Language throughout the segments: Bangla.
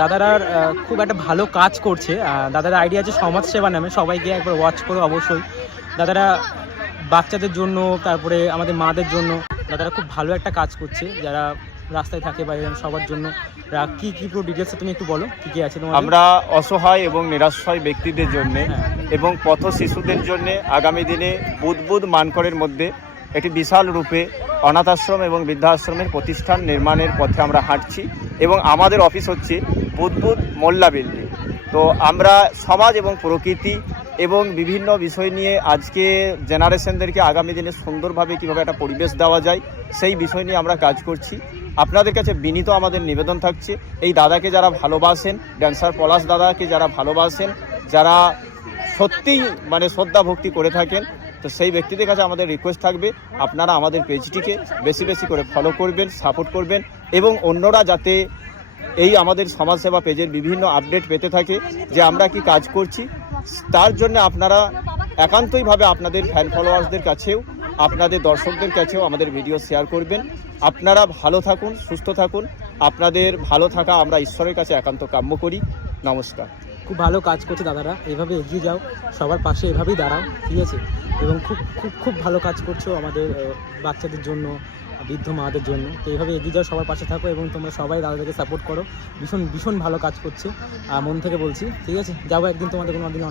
দাদারা খুব একটা ভালো কাজ করছে। দাদারা আইডিয়া আছে সমাজসেবা নামে, সবাইকে একবার ওয়াচ করো অবশ্যই। দাদারা বাচ্চাদের জন্য, তারপরে আমাদের মাদের জন্য দাদারা খুব ভালো একটা কাজ করছে, যারা রাস্তায় থাকে বা সবার জন্য। কি কি পুরো ডিটেলসে তুমি একটু বলো, কি কি আছে তোমার? আমরা অসহায় এবং নিরাশ্রয় ব্যক্তিদের জন্য এবং পথ শিশুদের জন্য আগামী দিনে বুধবুধ মানকরের মধ্যে একটি বিশাল রূপে অনাথ আশ্রম এবং বৃদ্ধাশ্রমের প্রতিষ্ঠান নির্মাণের পথে আমরা হাঁটছি এবং আমাদের অফিস হচ্ছে বুধবুধ মোল্লা বিল্ডিং। তো আমরা সমাজ এবং প্রকৃতি এবং বিভিন্ন বিষয় নিয়ে আজকে জেনারেশনদেরকে আগামী দিনে সুন্দরভাবে কীভাবে একটা পরিবেশ দেওয়া যায় সেই বিষয় নিয়ে আমরা কাজ করছি। আপনাদের কাছে বিনীত আমাদের নিবেদন থাকছে, এই দাদাকে যারা ভালোবাসেন, ড্যান্সার পলাশ দাদাকে যারা ভালোবাসেন, যারা সত্যিই মানে শ্রদ্ধা ভক্তি করে থাকেন, তো সেই ব্যক্তিদের কাছে আমাদের রিকোয়েস্ট থাকবে আপনারা আমাদের পেজটিকে বেশি বেশি করে ফলো করবেন, সাপোর্ট করবেন এবং অন্যরা যাতে এই আমাদের সমাজসেবা পেজের বিভিন্ন আপডেট পেতে থাকে যে আমরা কি কাজ করছি, তার জন্য আপনারা একান্তইভাবে আপনাদের ফ্যান ফলোয়ার্সদের কাছেও, আপনাদের দর্শকদের কাছেও আমাদের ভিডিও শেয়ার করবেন। আপনারা ভালো থাকুন, সুস্থ থাকুন। আপনাদের ভালো থাকা আমরা ঈশ্বরের কাছে একান্ত কাম্য করি। নমস্কার। খুব ভালো কাজ করছে দাদারা, এভাবে এগিয়ে যাও, সবার পাশে এভাবেই দাঁড়াও, ঠিক আছে? এবং খুব খুব খুব ভালো কাজ করছো আমাদের বাচ্চাদের জন্য, বৃদ্ধ মাদের জন্য। তো এইভাবে এগিয়ে যাও, সবার পাশে থাকো এবং তোমরা সবাই দাদাদেরকে সাপোর্ট করো। ভীষণ ভীষণ ভালো কাজ করছে, মন থেকে বলছি, ঠিক আছে? যাবো একদিন তোমাদের কোনো দিন,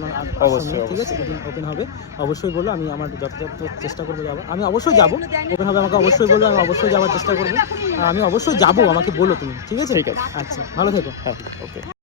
ঠিক আছে? ওপেন হবে অবশ্যই বলো, আমি আমার যথাযথ চেষ্টা করবো যাবো। আমি অবশ্যই যাবো, ওপেন হবে আমাকে অবশ্যই বলবো, আমি অবশ্যই যাওয়ার চেষ্টা করবো। আমি অবশ্যই যাবো, আমাকে বলো তুমি, ঠিক আছে? ঠিক আছে, আচ্ছা, ভালো থেকো। হ্যাঁ, ওকে।